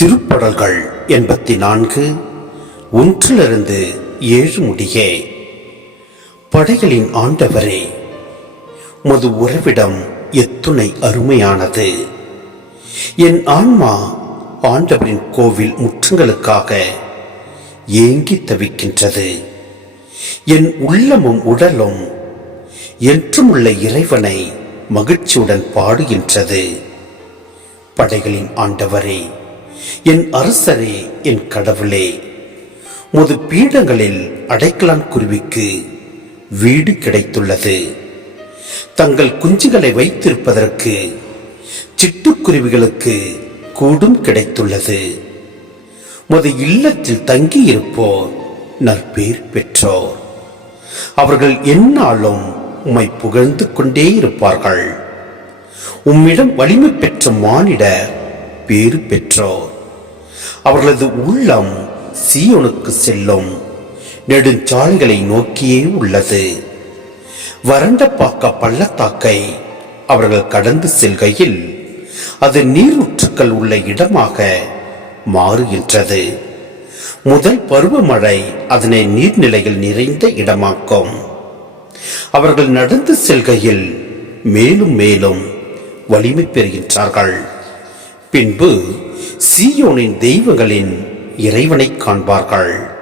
திருப்படல்கள் எண்பத்தி நான்கு ஒன்றிலிருந்து ஏழு முடியே. படைகளின் ஆண்டவரே மது உறவிடம் எத்துணை அருமையானது. என் ஆன்மா ஆண்டவரின் கோவில் முற்றங்களுக்காக ஏங்கி தவிக்கின்றது. என் உள்ளமும் உடலும் என்றுமுள்ள இறைவனை மகிழ்ச்சியுடன் பாடுகின்றது. படைகளின் ஆண்டவரே என் அரசரே என் கடவுளே. முது பீடங்களில் அடைக்கலான் குருவிக்கு வீடு கிடைத்துள்ளது. தங்கள் குஞ்சுகளை வைத்திருப்பதற்கு சிட்டுக்குருவிகளுக்கு கூடும் கிடைத்துள்ளது. முது இல்லத்தில் தங்கியிருப்போர் நற்பேர் பெற்றோர். அவர்கள் எந்நாளும் உம்மை புகழ்ந்து கொண்டே இருப்பார்கள். உம்மிடம் வலிமை பெற்ற மானிட பேறு பெற்றோர். அவர்களது உள்ளம் சீயோனுக்கு செல்லும். நெடுஞ்சாலைகளை நோக்கியே உள்ளது. வறண்ட பாக்க பள்ளத்தாக்கை அவர்கள் கடந்து செல்கையில் அது நீரூற்றுக்கள் உள்ள இடமாக மாறுகின்றது. முதல் பருவமழை அதனை நீர்நிலைகள் நிறைந்த இடமாக்கும். அவர்கள் நடந்து செல்கையில் மேலும் மேலும் வலிமை பெறுகின்றார்கள். பின்பு சீயோனின் தெய்வங்களின் இறைவனை காண்பார்கள்.